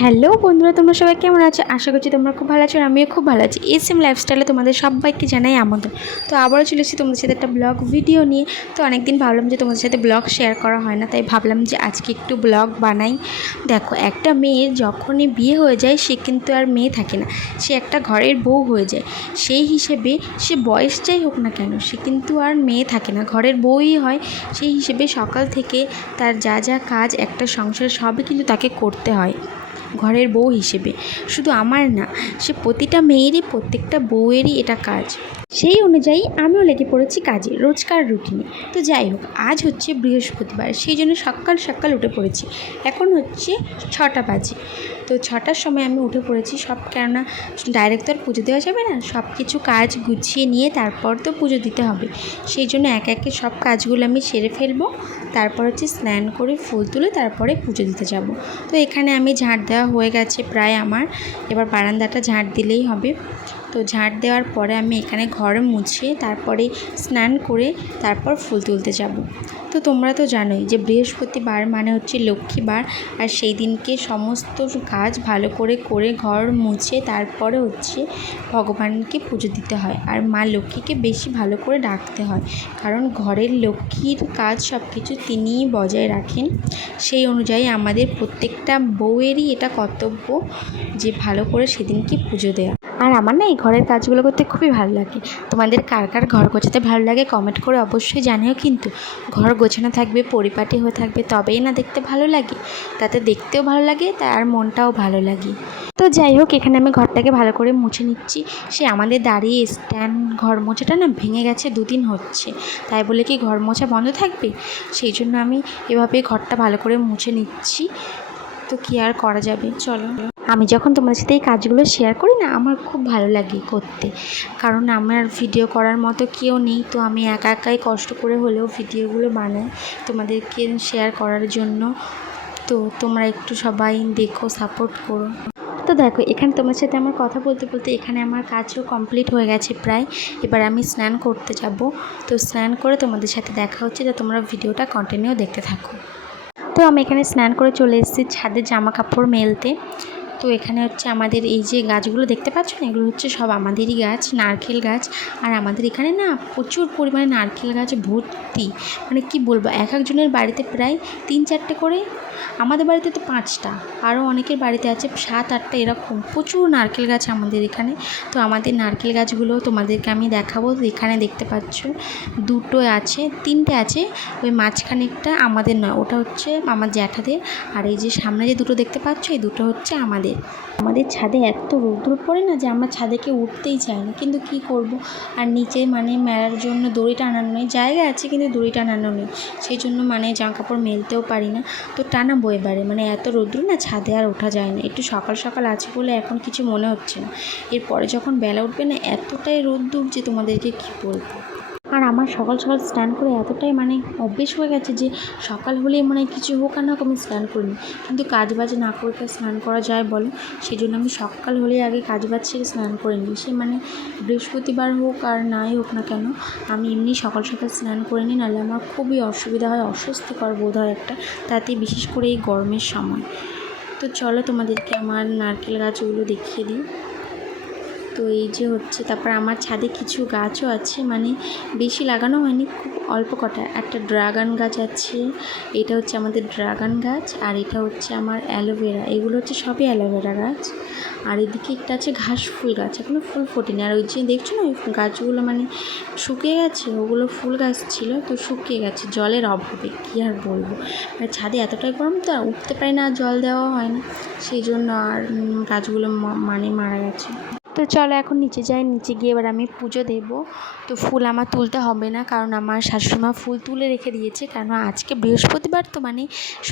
Hello বন্ধুরা, তোমরা সবাই কেমন আছো? আশা করছি তোমরা খুব ভালো আছো আর আমিও খুব ভালো আছি। এসএম লাইফস্টাইলে তোমাদের সবাইকে জানাই আমন্ত্রণ। তো আবারও চলে এসেছি তোমাদের সাথে একটা ব্লগ ভিডিও নিয়ে। তো অনেকদিন ভাবলাম যে তোমাদের সাথে ব্লগ শেয়ার করা হয় না, তাই ভাবলাম যে আজকে একটু ব্লগ বানাই। দেখো, একটা মেয়ের যখনই বিয়ে হয়ে যায় সে কিন্তু আর মেয়ে থাকে না, সে একটা ঘরের বউ হয়ে যায়। সেই হিসেবে সে বয়স যাই হোক না কেন, সে কিন্তু আর মেয়ে থাকে না, ঘরের বউই হয়। সেই হিসেবে সকাল থেকে তার যা যা কাজ একটা সংসার সবই কিন্তু তাকে করতে হয় ঘরের বউ হিসেবে। শুধু আমার না, সে প্রতিটা মেয়েরই, প্রত্যেকটা বউয়েরই এটা কাজ। সেই অনুযায়ী আমিও লেগে পড়েছি কাজে, রোজকার রুটিনে। তো যাই হোক, আজ হচ্ছে বৃহস্পতিবার, সেই জন্য সকাল সকাল উঠে পড়েছি। এখন হচ্ছে 6টা বাজে। তো 6টার সময় আমি উঠে পড়েছি, কেননা ডাইরেক্ট তো আর পুজো দেওয়া যাবে না, সব কিছু কাজ গুছিয়ে নিয়ে তারপর তো পুজো দিতে হবে। সেই জন্য একে একে সব কাজগুলো আমি সেরে ফেলবো। তারপর হচ্ছে স্নান করে ফুল তুলে তারপরে পুজো দিতে যাব। তো এখানে আমি ঝাঁট দেওয়া হয়ে গেছে প্রায় আমার, এবার বারান্দাটা ঝাঁট দিলেই হবে। তো ঝাঁট দেওয়ার পরে আমি এখানে ঘর মুছে তারপরে স্নান করে তারপর ফুল তুলতে যাব। তো তোমরা তো জানোই যে বৃহস্পতিবার মানে হচ্ছে লক্ষ্মীবার, আর সেই দিনকে সমস্ত কাজ ভালো করে করে ঘর মুছে তারপরে হচ্ছে ভগবানকে পুজো দিতে হয়, আর মা লক্ষ্মীকে বেশি ভালো করে ডাকতে হয়, কারণ ঘরের লক্ষ্মীর কাজ সব কিছু তিনিই বজায় রাখেন। সেই অনুযায়ী আমাদের প্রত্যেকটা বউয়েরই এটা কর্তব্য যে ভালো করে সেদিনকে পুজো দেওয়া। আর আমার না এই ঘরের কাজগুলো করতে খুবই ভালো লাগে। তোমাদের কার কার ঘর গোছাতে ভালো লাগে কমেন্ট করে অবশ্যই জানিও। কিন্তু ঘর গোছানো থাকবে, পরিপাটি হয়ে থাকবে, তবেই না দেখতে ভালো লাগে, তাতে দেখতেও ভালো লাগে, তার মনটাও ভালো লাগে। তো যাই হোক, এখানে আমি ঘরটাকে ভালো করে মুছে নিচ্ছি। সে আমাদের দাঁড়িয়ে স্ট্যান্ড ঘর মোছাটা না ভেঙে গেছে, 2 দিন হচ্ছে, তাই বলে কি ঘর মোছা বন্ধ থাকবে? সেই জন্য আমি এভাবে ঘরটা ভালো করে মুছে নিচ্ছি। তো কী আর করা যাবে, চলো। আমি যখন তোমাদের সাথে এই কাজগুলো শেয়ার করি না, আমার খুব ভালো লাগে করতে, কারণ আমার ভিডিও করার মতো কেউ নেই। তো আমি একা একাই কষ্ট করে হলেও ভিডিওগুলো বানাই তোমাদেরকে শেয়ার করার জন্য। তো তোমরা একটু সবাই দেখো, সাপোর্ট করো। তো দেখো, এখানে তোমার সাথে আমার কথা বলতে বলতে এখানে আমার কাজও কমপ্লিট হয়ে গেছে প্রায়। এবার আমি স্নান করতে যাব। তো স্নান করে তোমাদের সাথে দেখা হচ্ছে, যে তোমরা ভিডিওটা কন্টিনিউ দেখতে থাকো। তো আমি এখানে স্নান করে চলে এসেছি ছাদে জামা কাপড় মেলতে। তো এখানে হচ্ছে আমাদের এই যে গাছগুলো দেখতে পাচ্ছ না, এগুলো হচ্ছে সব আমাদেরই গাছ, নারকেল গাছ। আর আমাদের এখানে না প্রচুর পরিমাণে নারকেল গাছ ভর্তি, মানে কি বলবো, এক একজনের বাড়িতে প্রায় 3-4টে করে, আমাদের বাড়িতে তো 5টা, আরও অনেকের বাড়িতে আছে 7-8টা, এরকম প্রচুর নারকেল গাছ আমাদের এখানে। তো আমাদের নারকেল গাছগুলো তোমাদেরকে আমি দেখাবো। এখানে দেখতে পাচ্ছ 2টো আছে, 3টে আছে, ওই মাঝখানেরটা আমাদের নয়, ওটা হচ্ছে আমার জ্যাঠাদের। আর এই যে সামনে যে 2টো দেখতে পাচ্ছ, এই 2টো হচ্ছে আমাদের ছাদে এত রৌদ্র পড়ে না যে আমরা ছাদেকে উঠতেই চাই না, কিন্তু কি করব। আর নিচে মানে মেলার জন্য দড়ি টানানো নেই, জায়গা আছে কিন্তু দড়ি টানানো নেই, সেই জন্য মানে জামা কাপড় মেলতেও পারি না। তো টানাবো এবারে, মানে এত রৌদ্র না, ছাদে আর ওঠা যায় না। একটু সকাল সকাল আছে বলে এখন কিছু মনে হচ্ছে না, এরপরে যখন বেলা উঠবে না, এতটাই রৌদ্র যে তোমাদেরকে কী বলবো। আর আমার সকাল সকাল স্নান করে এতটাই মানে অভ্যেস হয়ে গেছে যে সকাল হলেই মনে হয় কিছু হোক আর না হোক আমি স্নান করিনি, কিন্তু কাজ বাজ না করে স্নান করা যায় বলো? সেই জন্য আমি সকাল হলেই আগে কাজ বাজ সেরে স্নান করে নিই। সে মানে বৃহস্পতিবার হোক আর নাই হোক না কেন, আমি এমনি সকাল সকাল স্নান করে নিই, নাহলে আমার খুবই অসুবিধা হয়, অস্বস্তিকর বোধ হয় একটা, তাতে বিশেষ করে এই গরমের সময়। তো চলো তোমাদেরকে আমার নারকেল গাছগুলো দেখিয়ে দিই। তো এই যে হচ্ছে, তারপর আমার ছাদে কিছু গাছও আছে, মানে বেশি লাগানো হয়নি, খুব অল্প কটা। একটা ড্রাগন গাছ আছে, এটা হচ্ছে আমাদের ড্রাগন গাছ, আর এটা হচ্ছে আমার অ্যালোভেরা, এগুলো হচ্ছে সবই অ্যালোভেরা গাছ। আর এদিকে একটা আছে ঘাস ফুল গাছ, এখনও ফুল ফোটেনি। আর ওই যে দেখছো না, ওই গাছগুলো মানে শুকিয়ে গেছে, ওগুলো ফুল গাছ ছিল, তো শুকিয়ে গেছে জলের অভাবে, কী আর বলবো। মানে ছাদে এতটাই গরম তো আর উঠতে পারি না, জল দেওয়া হয় না, সেই জন্য আর গাছগুলো মানে মারা গেছে। তো চলো এখন নিচে যাই, নিচে গিয়ে এবার আমি পুজো দেব। তো ফুল আমার তুলতে হবে না, কারণ আমার শাশুড়িমা ফুল তুলে রেখে দিয়েছে, কারণ আজকে বৃহস্পতিবার তো মানে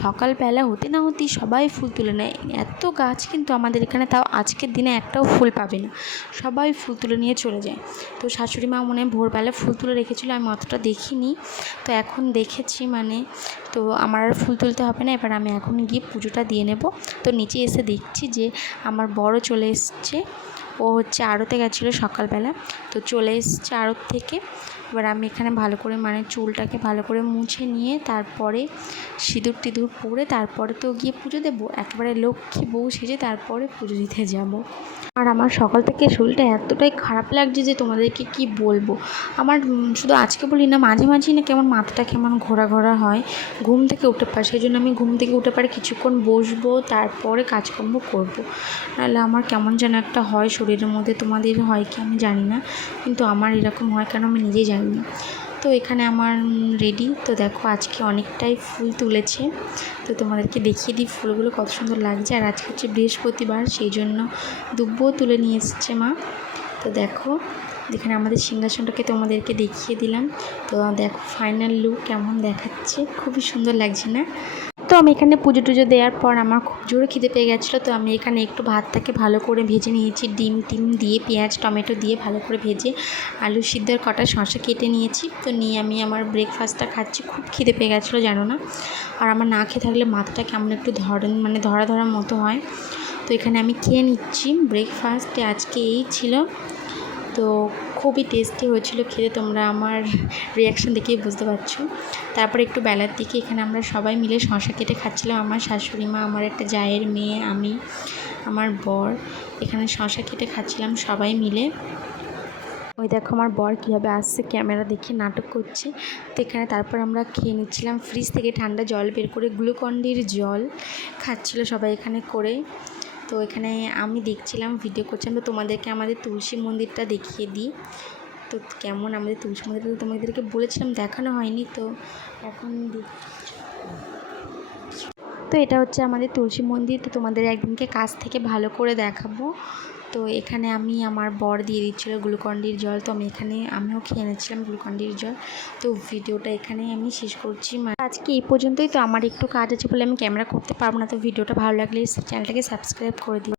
সকালবেলা হতে না হতেই সবাই ফুল তুলে নেয়। এত গাছ কিন্তু আমাদের এখানে, তাও আজকের দিনে একটাও ফুল পাবে না, সবাই ফুল তুলে নিয়ে চলে যায়। তো শাশুড়িমা মনে হয় ভোরবেলা ফুল তুলে রেখেছিলো, আমি অতটা দেখিনি, তো এখন দেখেছি মানে। তো আমার আর ফুল তুলতে হবে না, এবার আমি এখন গিয়ে পুজোটা দিয়ে নেব। তো নিচে এসে দেখছি যে আমার বড় চলে এসছে, ও হচ্ছে আড়তে গেছিলো সকালবেলা, তো চলে এসছে আড়ত থেকে। এবার আমি এখানে ভালো করে মানে চুলটাকে ভালো করে মুছে নিয়ে তারপরে সিঁদুর টিঁদুর পরে তারপরে তো গিয়ে পুজো দেবো, একেবারে লক্ষ্মী বউ সেজে তারপরে পুজো দিতে যাব। আর আমার সকাল থেকে শরীরটা এতটাই খারাপ লাগছে যে তোমাদেরকে কি বলবো। আমার শুধু আজকে বলি না, মাঝে মাঝেই না কেমন মাথাটা কেমন ঘোরা ঘোরা হয়, ঘুম থেকে উঠে পারে। সেই জন্য আমি ঘুম থেকে উঠে পারে কিছুক্ষণ বসবো, তারপরে কাজকর্ম করব। নাহলে আমার কেমন যেন একটা হয় শরীরের মধ্যে। তোমাদের হয় কি আমি জানি না, কিন্তু আমার এরকম হয় কেন আমি নিজেই জানি না। তো এখানে আমার রেডি। তো দেখো আজকে অনেকটাই ফুল তুলেছে, তো তোমাদেরকে দেখিয়ে দিই ফুলগুলো কত সুন্দর লাগছে। আর আজকে হচ্ছে বৃহস্পতিবার, সেই জন্য দুব্বও তুলে নিয়ে এসেছে মা। তো দেখো এখানে আমাদের সিংহাসনটাকে তোমাদেরকে দেখিয়ে দিলাম। তো দেখো ফাইনাল লুক কেমন দেখাচ্ছে, খুবই সুন্দর লাগছে না? তো আমি এখানে পুজো টুজো দেওয়ার পর আমার খুব জোরে খিদে পেয়ে গেছিলো। তো আমি এখানে একটু ভাতটাকে ভালো করে ভেজে নিয়েছি, ডিম টিম দিয়ে পেঁয়াজ টমেটো দিয়ে ভালো করে ভেজে, আলু সিদ্ধর কটা শসা কেটে নিয়েছি। তো নিয়ে আমি আমার ব্রেকফাস্টটা খাচ্ছি। খুব খিদে পেয়ে গেছিলো জানো না। আর আমার না খেয়ে থাকলে মাথাটা কেমন একটু মানে ধরা ধরার মতো হয়। তো এখানে আমি খেয়ে নিচ্ছি ব্রেকফাস্টে আজকে এই ছিল। তো খুবই টেস্টি হয়েছিল খেতে, তোমরা আমার রিয়াকশান দেখেই বুঝতে পারছো। তারপরে একটু বেলার দিকে এখানে আমরা সবাই মিলে শসা কেটে খাচ্ছিলাম। আমার শাশুড়ি মা, আমার একটা জায়ের মেয়ে, আমি, আমার বর এখানে শসা কেটে খাচ্ছিলাম সবাই মিলে। ওই দেখো আমার বর কীভাবে আসছে ক্যামেরা দেখে নাটক করছে। তো এখানে তারপর আমরা খেয়ে নিচ্ছিলাম ফ্রিজ থেকে ঠান্ডা জল বের করে, গ্লুকন-ডির জল খাচ্ছিলো সবাই এখানে করে। তো এখানে আমি দেখছিলাম, ভিডিও করছিলাম। তো তোমাদেরকে আমাদের তুলসী মন্দিরটা দেখিয়ে দিই। তো কেমন আমাদের তুলসী মন্দিরটা তো তোমাদেরকে বলেছিলাম, দেখানো হয়নি। তো এখন তো এটা হচ্ছে আমাদের তুলসী মন্দির। তো তোমাদের একদিনকে কাছ থেকে ভালো করে দেখাবো। তো এখানে আমি আমার বর দিয়ে দিচ্ছিলো গ্লুকন-ডির জল। তো আমিও খেয়ে নিচ্ছিলাম গ্লুকন-ডির জল। তো ভিডিওটা এখানেই আমি শেষ করছি। আজকে এই পর্যন্তই। তো আমার একটু কাজ আছে বলে আমি ক্যামেরা করতে পারবো না। তো ভিডিওটা ভালো লাগলে চ্যানেলটাকে সাবস্ক্রাইব করে দিই।